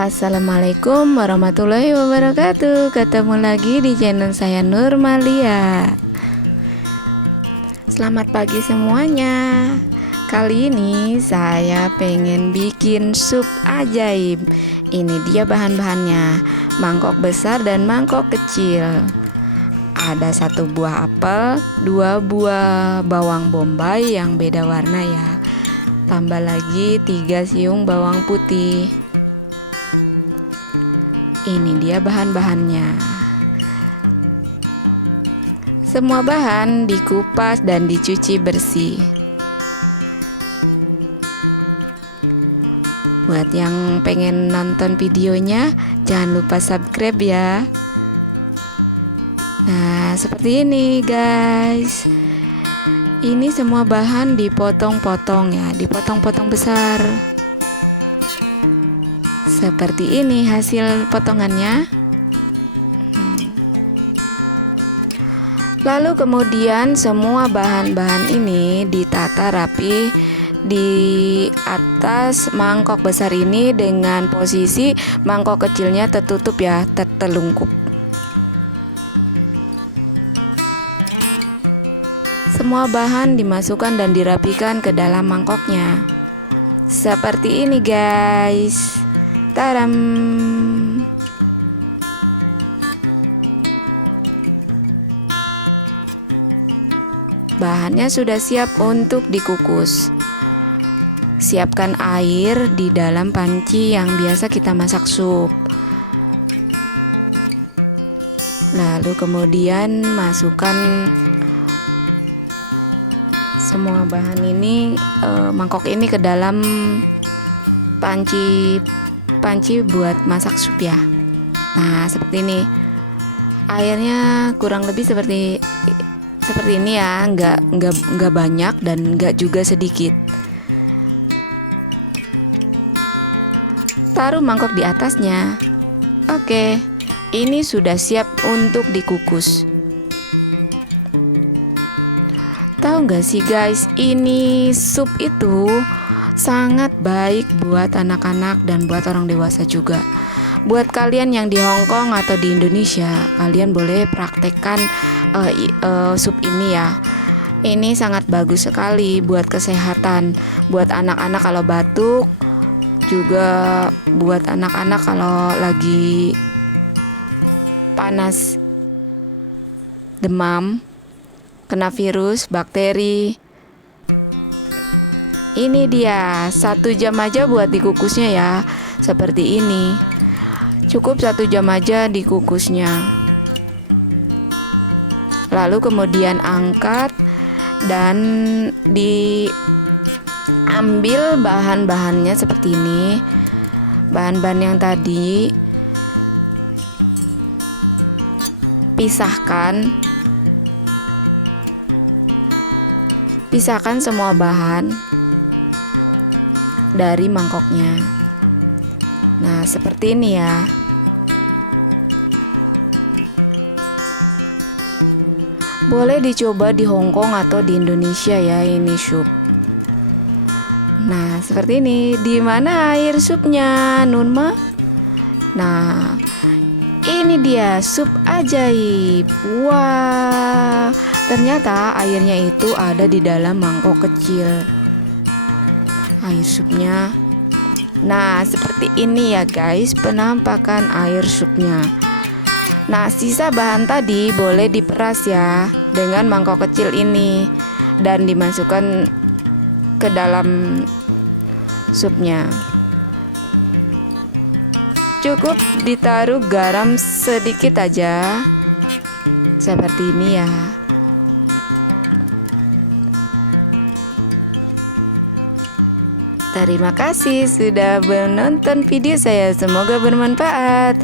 Assalamualaikum warahmatullahi wabarakatuh. Ketemu lagi di channel saya Nurmalia. Selamat pagi semuanya. Kali ini saya pengen bikin sup ajaib. Ini dia bahan-bahannya: mangkok besar dan mangkok kecil. Ada 1 buah apel, 2 buah bawang bombay yang beda warna ya. Tambah lagi 3 siung bawang putih. Ini dia bahan-bahannya. Semua bahan dikupas dan dicuci bersih. Buat yang pengen nonton videonya, jangan lupa subscribe ya. Nah, seperti ini guys. Ini semua bahan dipotong-potong ya, dipotong-potong besar. Seperti ini hasil potongannya. Lalu kemudian semua bahan-bahan ini ditata rapi di atas mangkok besar ini dengan posisi mangkok kecilnya tertutup ya, tertelungkup. Semua bahan dimasukkan dan dirapikan ke dalam mangkoknya. Seperti ini guys. Taram. Bahannya sudah siap untuk dikukus. Siapkan air di dalam panci yang biasa kita masak sup. Lalu kemudian masukkan semua bahan ini, mangkok ini ke dalam panci buat masak sup ya. Nah, seperti ini. Airnya kurang lebih seperti ini ya, nggak banyak dan nggak juga sedikit. Taruh mangkok di atasnya. Oke, ini sudah siap untuk dikukus. Tahu nggak sih guys, ini sup itu sangat baik buat anak-anak dan buat orang dewasa juga. Buat kalian yang di Hong Kong atau di Indonesia, kalian boleh praktekkan sup ini ya. Ini sangat bagus sekali buat kesehatan, buat anak-anak kalau batuk, juga buat anak-anak kalau lagi panas, demam, kena virus, bakteri. Ini dia 1 jam aja buat dikukusnya ya. Seperti ini. Cukup 1 jam aja dikukusnya. Lalu kemudian angkat dan diambil bahan-bahannya seperti ini. Bahan-bahan yang tadi pisahkan semua bahan dari mangkoknya. Nah, seperti ini ya. Boleh dicoba di Hong Kong atau di Indonesia ya ini sup. Nah, seperti ini. Di mana air supnya, Nunma? Nah, ini dia sup ajaib. Wah, ternyata airnya itu ada di dalam mangkok kecil. Air supnya. Nah, seperti ini ya guys penampakan air supnya. Nah, sisa bahan tadi boleh diperas ya dengan mangkok kecil ini dan dimasukkan ke dalam supnya. Cukup ditaruh garam sedikit aja. Seperti ini ya. Terima kasih sudah menonton video saya. Semoga bermanfaat.